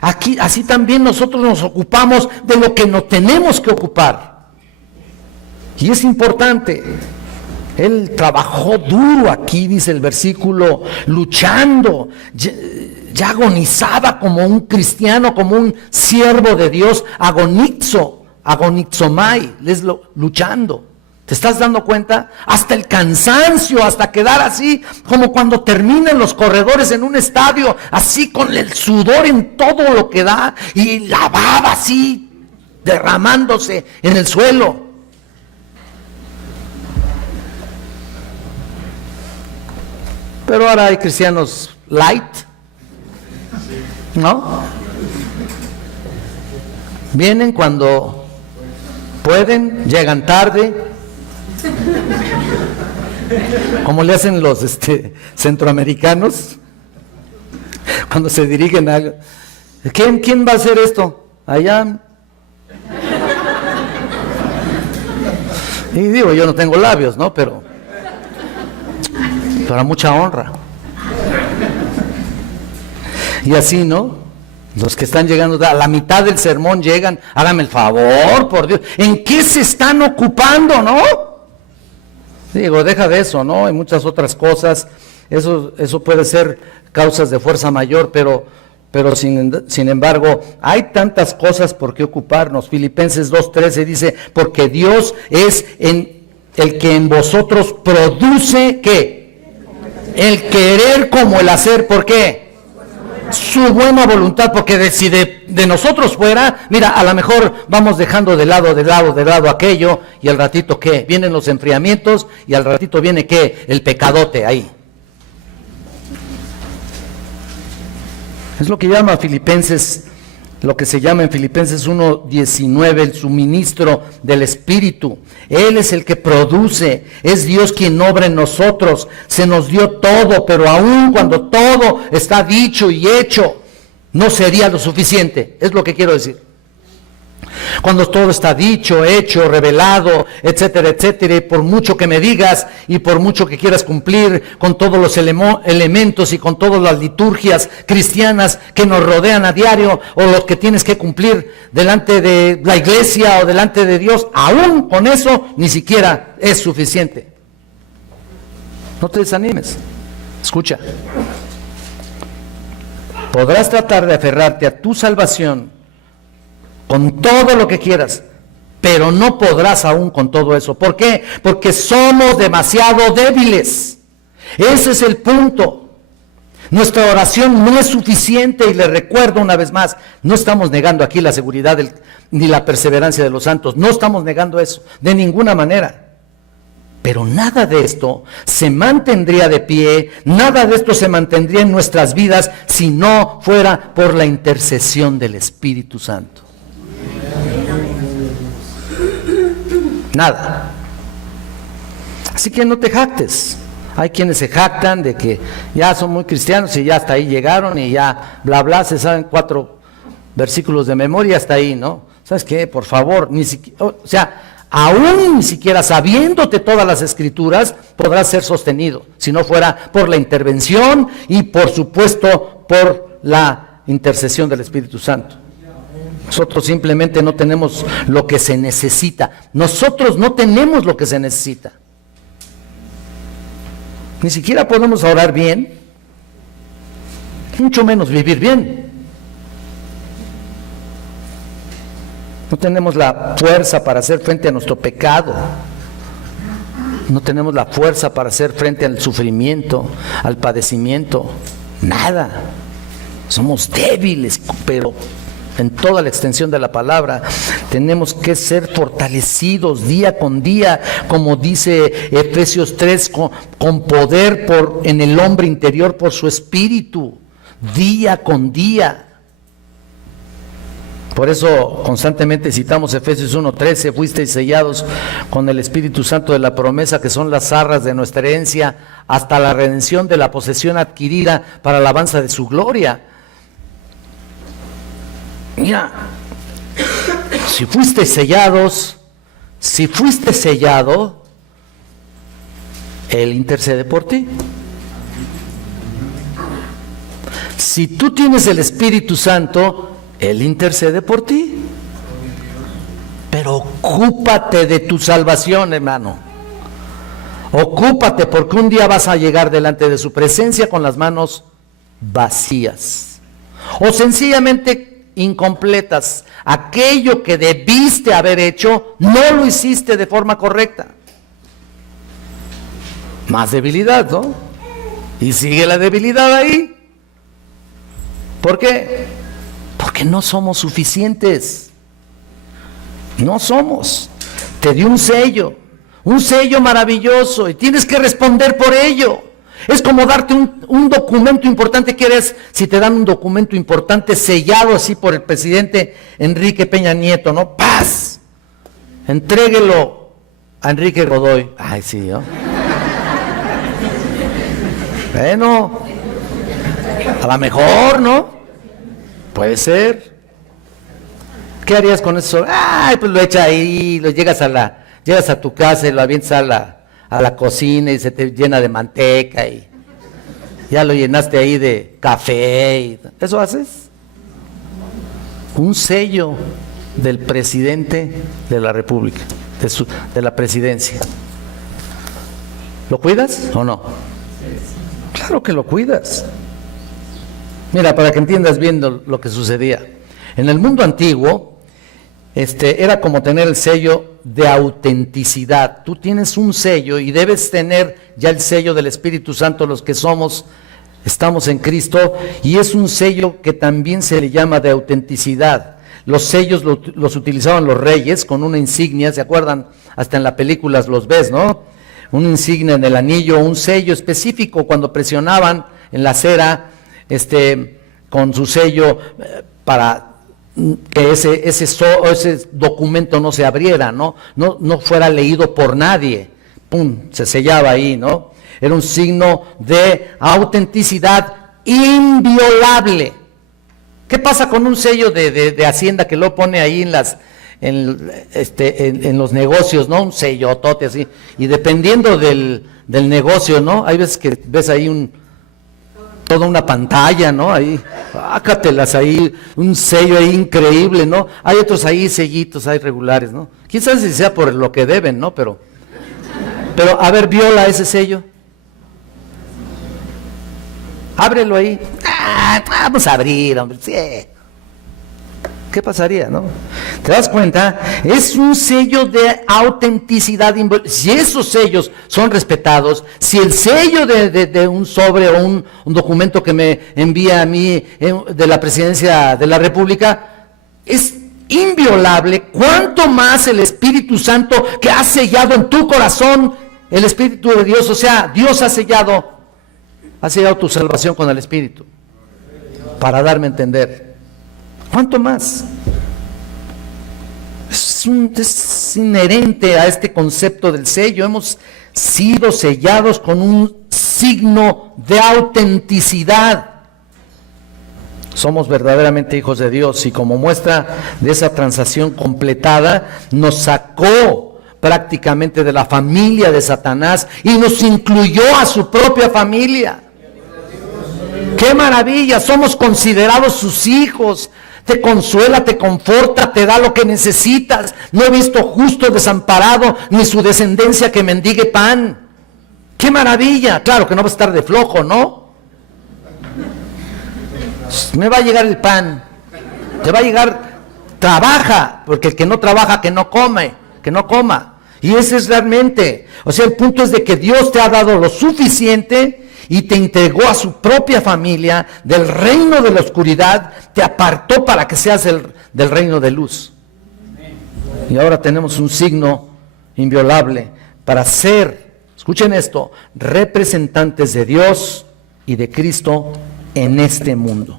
Aquí, así también nosotros nos ocupamos de lo que nos tenemos que ocupar. Y es importante. Él trabajó duro aquí, dice el versículo, luchando, ya agonizaba como un cristiano, como un siervo de Dios, agonizomai, luchando. ¿Te estás dando cuenta? Hasta el cansancio, hasta quedar así, como cuando terminan los corredores en un estadio, así con el sudor en todo lo que da, y la baba así, derramándose en el suelo. Pero ahora hay cristianos light, ¿no? Vienen cuando pueden, llegan tarde, como le hacen los centroamericanos, cuando se dirigen a algo. ¿Quién va a hacer esto? Allá. Y digo, yo no tengo labios, ¿no? Pero a mucha honra. Y así, ¿no? Los que están llegando a la mitad del sermón llegan, hágame el favor, por Dios. ¿En qué se están ocupando, no? Digo, deja de eso, ¿no? Hay muchas otras cosas. Eso puede ser causas de fuerza mayor, pero sin embargo, hay tantas cosas por qué ocuparnos. Filipenses 2:13 dice, porque Dios es el que en vosotros produce, ¿qué? El querer como el hacer. ¿Por qué? Su buena voluntad, porque si de nosotros fuera, mira, a lo mejor vamos dejando de lado aquello, y al ratito, ¿qué? Vienen los enfriamientos, y al ratito viene, ¿qué? El pecadote ahí. Es lo que llama Filipenses, lo que se llama en Filipenses 1:19, el suministro del Espíritu. Él es el que produce, es Dios quien obra en nosotros. Se nos dio todo, pero aún cuando todo está dicho y hecho, no sería lo suficiente. Es lo que quiero decir. Cuando todo está dicho, hecho, revelado, etcétera, etcétera, y por mucho que me digas y por mucho que quieras cumplir con todos los elementos y con todas las liturgias cristianas que nos rodean a diario, o los que tienes que cumplir delante de la iglesia o delante de Dios, aún con eso ni siquiera es suficiente. No te desanimes. Escucha. Podrás tratar de aferrarte a tu salvación con todo lo que quieras, pero no podrás aún con todo eso. ¿Por qué? Porque somos demasiado débiles. Ese es el punto. Nuestra oración no es suficiente, y le recuerdo una vez más, no estamos negando aquí la seguridad ni la perseverancia de los santos, no estamos negando eso, de ninguna manera. Pero nada de esto se mantendría de pie, nada de esto se mantendría en nuestras vidas si no fuera por la intercesión del Espíritu Santo. Nada. Así que no te jactes. Hay quienes se jactan de que ya son muy cristianos y ya hasta ahí llegaron y ya bla bla, se saben 4 versículos de memoria hasta ahí, ¿no? ¿Sabes qué? Por favor, aún ni siquiera sabiéndote todas las escrituras podrás ser sostenido, si no fuera por la intervención y por supuesto por la intercesión del Espíritu Santo. Nosotros simplemente no tenemos lo que se necesita. Nosotros no tenemos lo que se necesita. Ni siquiera podemos orar bien, mucho menos vivir bien. No tenemos la fuerza para hacer frente a nuestro pecado. No tenemos la fuerza para hacer frente al sufrimiento, al padecimiento. Nada. Somos débiles, pero en toda la extensión de la palabra, tenemos que ser fortalecidos día con día, como dice Efesios 3, con poder en el hombre interior por su espíritu, día con día. Por eso constantemente citamos Efesios 1:13, fuisteis sellados con el Espíritu Santo de la promesa, que son las arras de nuestra herencia, hasta la redención de la posesión adquirida para la alabanza de su gloria. Mira, si fuiste sellado, Él intercede por ti. Si tú tienes el Espíritu Santo, Él intercede por ti. Pero ocúpate de tu salvación, hermano. Ocúpate, porque un día vas a llegar delante de su presencia con las manos vacías. O sencillamente incompletas. Aquello que debiste haber hecho, no lo hiciste de forma correcta. Más debilidad, ¿no? Y sigue la debilidad ahí. ¿Por qué? Porque no somos suficientes. No somos. Te dio un sello maravilloso, y tienes que responder por ello. Es como darte un documento importante. ¿Qué eres? Si te dan un documento importante sellado así por el presidente Enrique Peña Nieto, ¿no? ¡Paz! Entréguelo a Enrique Godoy. Ay, sí, ¿no? Bueno, a lo mejor, ¿no? Puede ser. ¿Qué harías con eso? Ay, pues lo echa ahí, llegas a tu casa y lo avientas a la cocina y se te llena de manteca y ya lo llenaste ahí de café. ¿Eso haces? Un sello del presidente de la República, de la presidencia. ¿Lo cuidas o no? Claro que lo cuidas. Mira, para que entiendas bien lo que sucedía. En el mundo antiguo, era como tener el sello de autenticidad. Tú tienes un sello y debes tener ya el sello del Espíritu Santo, los que estamos en Cristo, y es un sello que también se le llama de autenticidad. Los sellos los utilizaban los reyes con una insignia, ¿se acuerdan? Hasta en las películas los ves, ¿no? Una insignia en el anillo, un sello específico cuando presionaban en la cera, con su sello para que ese documento no se abriera, no fuera leído por nadie. ¡Pum! Se sellaba ahí, ¿no? Era un signo de autenticidad inviolable. ¿Qué pasa con un sello de Hacienda que lo pone ahí en los negocios, ¿no? Un sellotote así. Y dependiendo del negocio, ¿no? Hay veces que ves ahí toda una pantalla, ¿no? Ahí, sácatelas ahí, un sello ahí increíble, ¿no? Hay otros ahí sellitos, hay regulares, ¿no? Quién sabe si sea por lo que deben, ¿no? Pero a ver, viola ese sello. Ábrelo ahí. Vamos a abrir, hombre. Sí. ¿Qué pasaría, no? ¿Te das cuenta? Es un sello de autenticidad. Si esos sellos son respetados, si el sello de un sobre o un documento que me envía a mí de la presidencia de la República es inviolable, ¿cuánto más el Espíritu Santo que ha sellado en tu corazón el Espíritu de Dios? O sea, Dios ha sellado tu salvación con el Espíritu, para darme a entender. ¿Cuánto más? Es inherente a este concepto del sello. Hemos sido sellados con un signo de autenticidad. Somos verdaderamente hijos de Dios, y como muestra de esa transacción completada, nos sacó prácticamente de la familia de Satanás y nos incluyó a su propia familia. ¡Qué maravilla! Somos considerados sus hijos. Te consuela, te conforta, te da lo que necesitas. No he visto justo desamparado, ni su descendencia que mendigue pan. ¡Qué maravilla! Claro que no va a estar de flojo, ¿no? Me va a llegar el pan. Te va a llegar, trabaja, porque el que no trabaja, que no coma. Y ese es realmente, o sea, el punto es de que Dios te ha dado lo suficiente y te entregó a su propia familia del reino de la oscuridad, te apartó para que seas del reino de luz. Y ahora tenemos un signo inviolable para ser, escuchen esto, representantes de Dios y de Cristo en este mundo.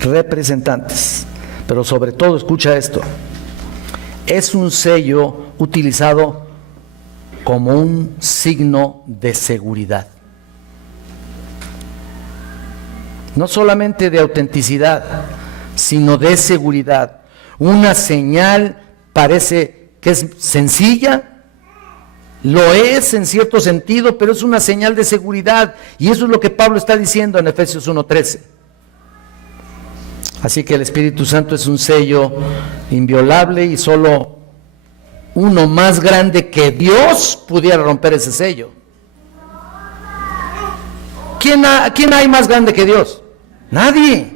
Representantes, pero sobre todo, escucha esto, es un sello utilizado como un signo de seguridad. No solamente de autenticidad, sino de seguridad. Una señal parece que es sencilla, lo es en cierto sentido, pero es una señal de seguridad. Y eso es lo que Pablo está diciendo en Efesios 1:13. Así que el Espíritu Santo es un sello inviolable y solo uno más grande que Dios pudiera romper ese sello. ¿Quién hay más grande que Dios? Nadie.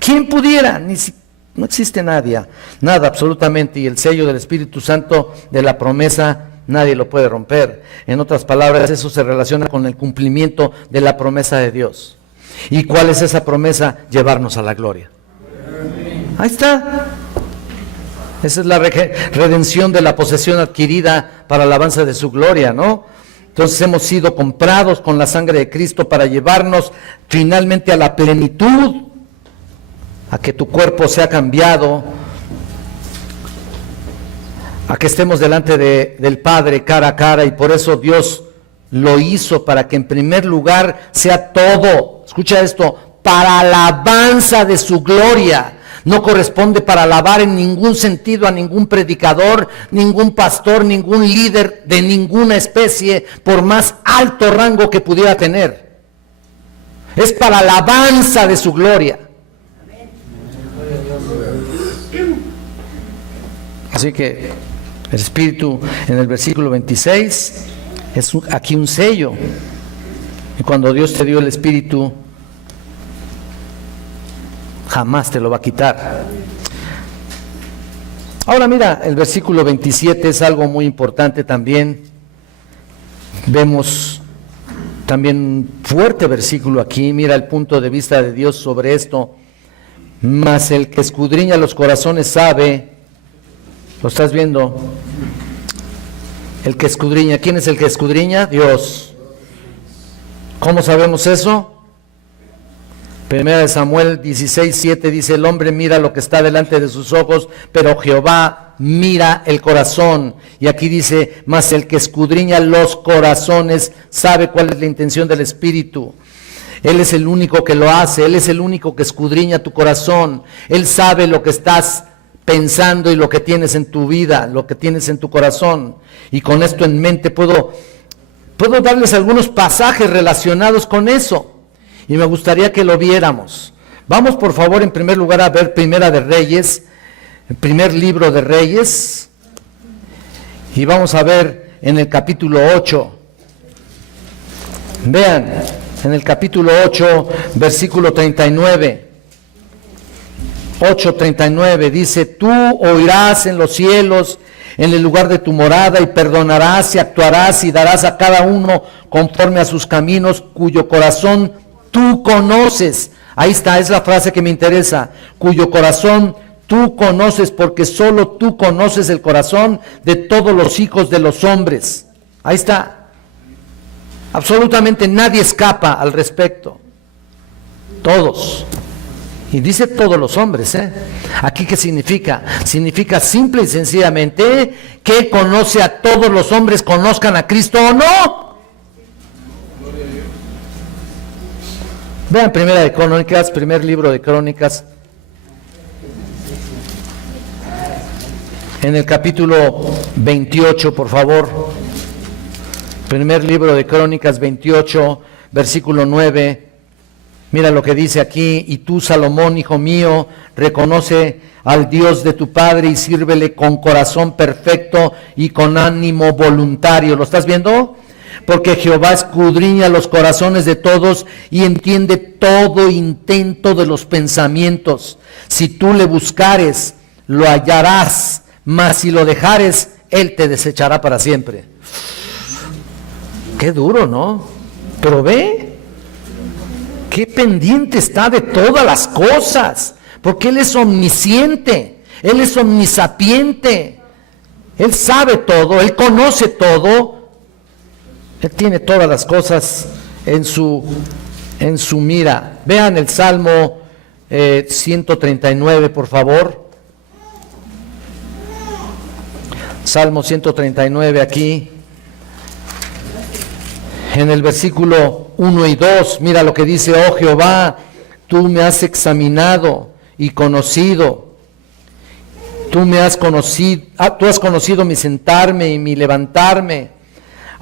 ¿Quién pudiera? No existe nadie, nada absolutamente. Y el sello del Espíritu Santo de la promesa nadie lo puede romper. En otras palabras, eso se relaciona con el cumplimiento de la promesa de Dios. ¿Y cuál es esa promesa? Llevarnos a la gloria. Ahí está. Esa es la redención de la posesión adquirida para alabanza de su gloria, ¿no? Entonces hemos sido comprados con la sangre de Cristo para llevarnos finalmente a la plenitud, a que tu cuerpo sea cambiado, a que estemos delante del Padre cara a cara, y por eso Dios lo hizo para que en primer lugar sea todo, escucha esto, para alabanza de su gloria. No corresponde para alabar en ningún sentido a ningún predicador, ningún pastor, ningún líder de ninguna especie, por más alto rango que pudiera tener. Es para alabanza de su gloria. Así que el Espíritu en el versículo 26 es aquí un sello. Y cuando Dios te dio el Espíritu, jamás te lo va a quitar. Ahora mira, el versículo 27 es algo muy importante también. Vemos también un fuerte versículo aquí. Mira el punto de vista de Dios sobre esto. Mas el que escudriña los corazones sabe. ¿Lo estás viendo? El que escudriña. ¿Quién es el que escudriña? Dios. ¿Cómo sabemos eso? Primera de Samuel 16:7 dice: el hombre mira lo que está delante de sus ojos, pero Jehová mira el corazón. Y aquí dice: mas el que escudriña los corazones sabe cuál es la intención del Espíritu. Él es el único que lo hace, Él es el único que escudriña tu corazón. Él sabe lo que estás pensando y lo que tienes en tu vida, lo que tienes en tu corazón. Y con esto en mente puedo darles algunos pasajes relacionados con eso. Y me gustaría que lo viéramos. Vamos por favor en primer lugar a ver Primera de Reyes, el primer libro de Reyes. Y vamos a ver en el capítulo 8. Vean, en el capítulo 8, versículo 39. 8:39 dice: tú oirás en los cielos, en el lugar de tu morada, y perdonarás y actuarás y darás a cada uno conforme a sus caminos, cuyo corazón tú conoces. Ahí está, es la frase que me interesa. Cuyo corazón tú conoces, porque solo tú conoces el corazón de todos los hijos de los hombres. Ahí está. Absolutamente nadie escapa al respecto. Todos. Y dice todos los hombres, ¿eh? ¿Aquí qué significa? Significa simple y sencillamente que conoce a todos los hombres, conozcan a Cristo o no. Vean Primera de Crónicas, primer libro de Crónicas, en el capítulo 28, por favor. Primer libro de Crónicas 28, versículo 9. Mira lo que dice aquí: y tú, Salomón, hijo mío, reconoce al Dios de tu padre y sírvele con corazón perfecto y con ánimo voluntario. ¿Lo estás viendo? Porque Jehová escudriña los corazones de todos y entiende todo intento de los pensamientos. Si tú le buscares, lo hallarás, mas si lo dejares, él te desechará para siempre. Qué duro, ¿no? Pero ve, qué pendiente está de todas las cosas, porque Él es omnisciente, Él es omnisapiente, Él sabe todo, Él conoce todo. Él tiene todas las cosas en su mira. Vean el Salmo 139, por favor. Salmo 139 aquí. En el versículo 1 y 2, mira lo que dice: oh Jehová, tú me has examinado y conocido. Tú has conocido mi sentarme y mi levantarme.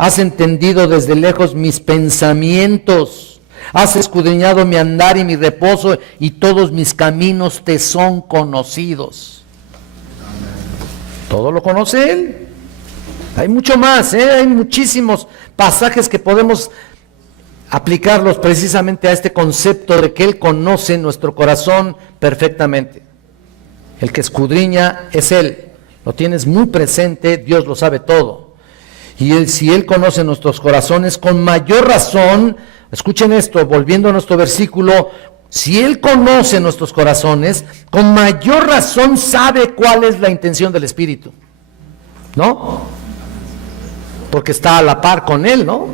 Has entendido desde lejos mis pensamientos, has escudriñado mi andar y mi reposo, y todos mis caminos te son conocidos. Todo lo conoce Él. Hay mucho más, hay muchísimos pasajes que podemos aplicarlos precisamente a este concepto de que Él conoce nuestro corazón perfectamente. El que escudriña es Él, lo tienes muy presente, Dios lo sabe todo. Y si Él conoce nuestros corazones, con mayor razón, escuchen esto, volviendo a nuestro versículo, si Él conoce nuestros corazones, con mayor razón sabe cuál es la intención del Espíritu, ¿no? Porque está a la par con Él, ¿no?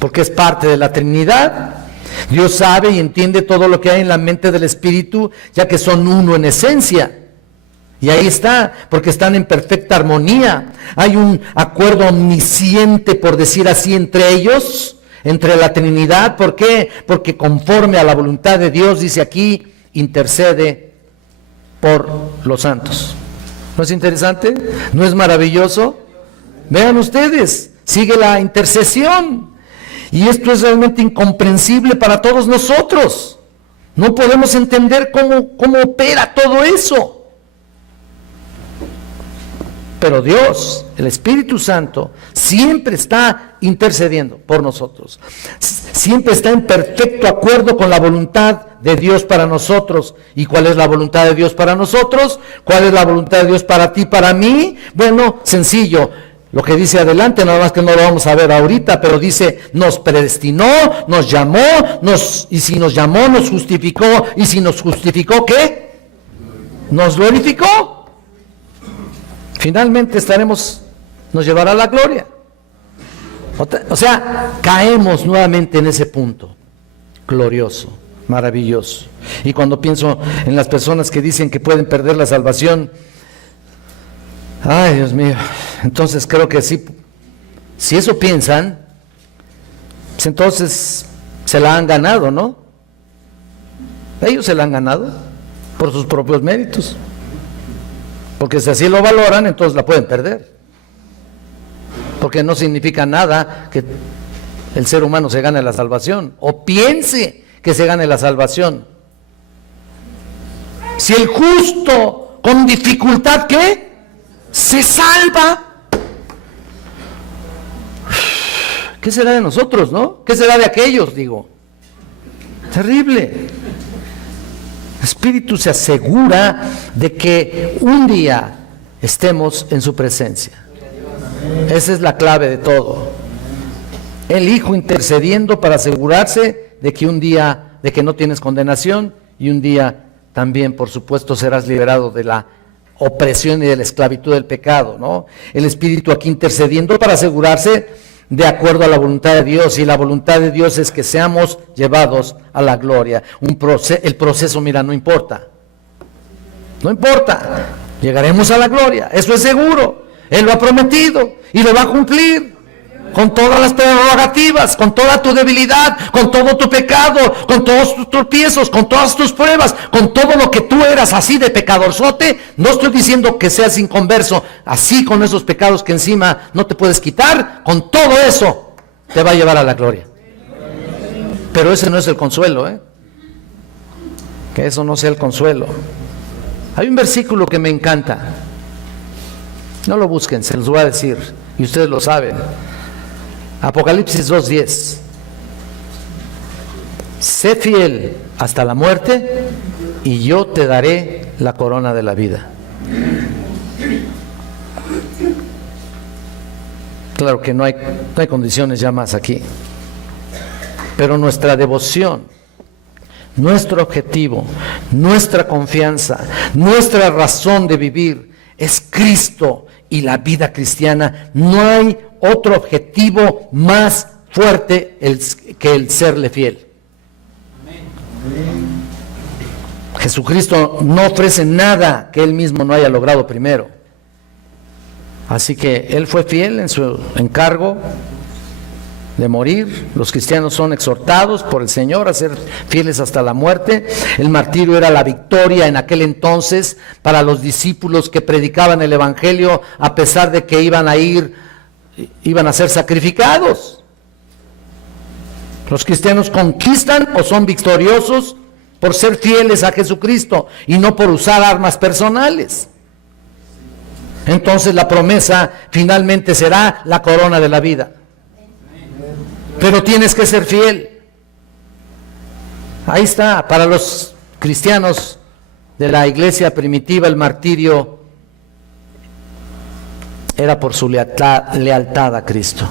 Porque es parte de la Trinidad. Dios sabe y entiende todo lo que hay en la mente del Espíritu, ya que son uno en esencia. Y ahí está, porque están en perfecta armonía. Hay un acuerdo omnisciente, por decir así, entre ellos, entre la Trinidad. ¿Por qué? Porque conforme a la voluntad de Dios, dice aquí, intercede por los santos. ¿No es interesante? ¿No es maravilloso? Vean ustedes, sigue la intercesión. Y esto es realmente incomprensible para todos nosotros. No podemos entender cómo opera todo eso. Pero Dios, el Espíritu Santo, siempre está intercediendo por nosotros. Siempre está en perfecto acuerdo con la voluntad de Dios para nosotros. ¿Y cuál es la voluntad de Dios para nosotros? ¿Cuál es la voluntad de Dios para ti, para mí? Bueno, sencillo. Lo que dice adelante, nada más que no lo vamos a ver ahorita, pero dice, nos predestinó, nos llamó, y si nos llamó, nos justificó, y si nos justificó, ¿qué? Nos glorificó. Finalmente nos llevará a la gloria. O sea, caemos nuevamente en ese punto. Glorioso, maravilloso. Y cuando pienso en las personas que dicen que pueden perder la salvación, ay, Dios mío, entonces creo que sí, si eso piensan, pues entonces se la han ganado, ¿no? Ellos se la han ganado por sus propios méritos. Porque si así lo valoran, entonces la pueden perder. Porque no significa nada que el ser humano se gane la salvación, o piense que se gane la salvación. Si el justo con dificultad, ¿qué? Se salva. ¿Qué será de nosotros, no? ¿Qué será de aquellos, digo? Terrible. El Espíritu se asegura de que un día estemos en su presencia. Esa es la clave de todo. El Hijo intercediendo para asegurarse de que un día, de que no tienes condenación, y un día también, por supuesto, serás liberado de la opresión y de la esclavitud del pecado, ¿no? El Espíritu aquí intercediendo para asegurarse de acuerdo a la voluntad de Dios, y la voluntad de Dios es que seamos llevados a la gloria. El proceso, mira, no importa, llegaremos a la gloria, eso es seguro. Él lo ha prometido y lo va a cumplir, con todas las prerrogativas, con toda tu debilidad, con todo tu pecado, con todos tus tropiezos, con todas tus pruebas, con todo lo que tú eras así de pecadorzote. No estoy diciendo que seas inconverso, así con esos pecados que encima no te puedes quitar, con todo eso te va a llevar a la gloria. Pero ese no es el consuelo, que eso no sea el consuelo. Hay un versículo que me encanta, no lo busquen, se los voy a decir, y ustedes lo saben. Apocalipsis 2:10. Sé fiel hasta la muerte y yo te daré la corona de la vida. Claro que no hay condiciones ya más aquí, pero nuestra devoción, nuestro objetivo, nuestra confianza, nuestra razón de vivir es Cristo y la vida cristiana. No hay otro objetivo más fuerte que el serle fiel. Jesucristo no ofrece nada que Él mismo no haya logrado primero. Así que Él fue fiel en su encargo de morir. Los cristianos son exhortados por el Señor a ser fieles hasta la muerte. El martirio era la victoria en aquel entonces para los discípulos que predicaban el Evangelio, a pesar de que iban a ser sacrificados. Los cristianos conquistan o son victoriosos por ser fieles a Jesucristo y no por usar armas personales. Entonces la promesa finalmente será la corona de la vida. Pero tienes que ser fiel. Ahí está, para los cristianos de la iglesia primitiva, el martirio era por su lealtad a Cristo.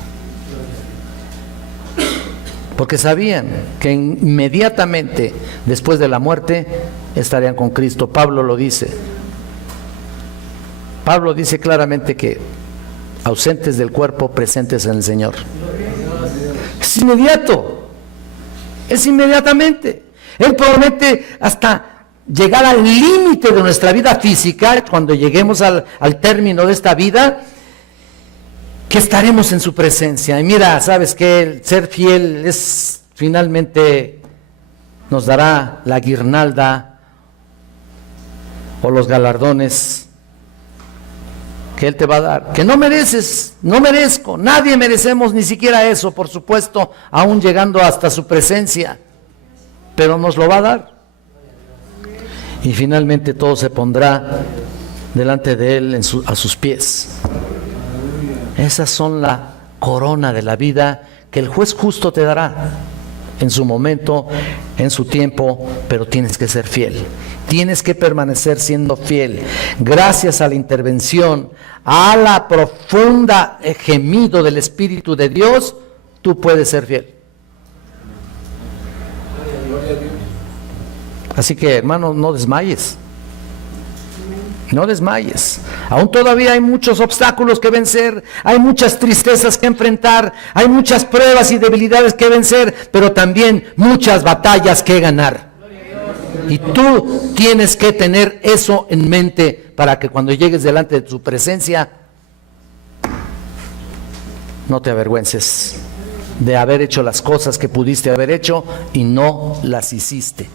Porque sabían que inmediatamente después de la muerte estarían con Cristo. Pablo lo dice. Pablo dice claramente que ausentes del cuerpo, presentes en el Señor. Es inmediato, es inmediatamente. Él promete hasta llegar al límite de nuestra vida física, cuando lleguemos al término de esta vida, que estaremos en su presencia. Y mira, ¿sabes qué? El ser fiel es finalmente nos dará la guirnalda o los galardones que Él te va a dar, que no mereces, no merezco, nadie merecemos ni siquiera eso, por supuesto, aún llegando hasta su presencia, pero nos lo va a dar. Y finalmente todo se pondrá delante de Él a sus pies. Esas son la corona de la vida que el juez justo te dará en su momento, en su tiempo, pero tienes que ser fiel. Tienes que permanecer siendo fiel. Gracias a la intervención, a la profunda gemido del Espíritu de Dios, tú puedes ser fiel. Así que, hermano, no desmayes. No desmayes. Aún todavía hay muchos obstáculos que vencer, hay muchas tristezas que enfrentar, hay muchas pruebas y debilidades que vencer, pero también muchas batallas que ganar. Y tú tienes que tener eso en mente para que cuando llegues delante de su presencia no te avergüences de haber hecho las cosas que pudiste haber hecho y no las hiciste.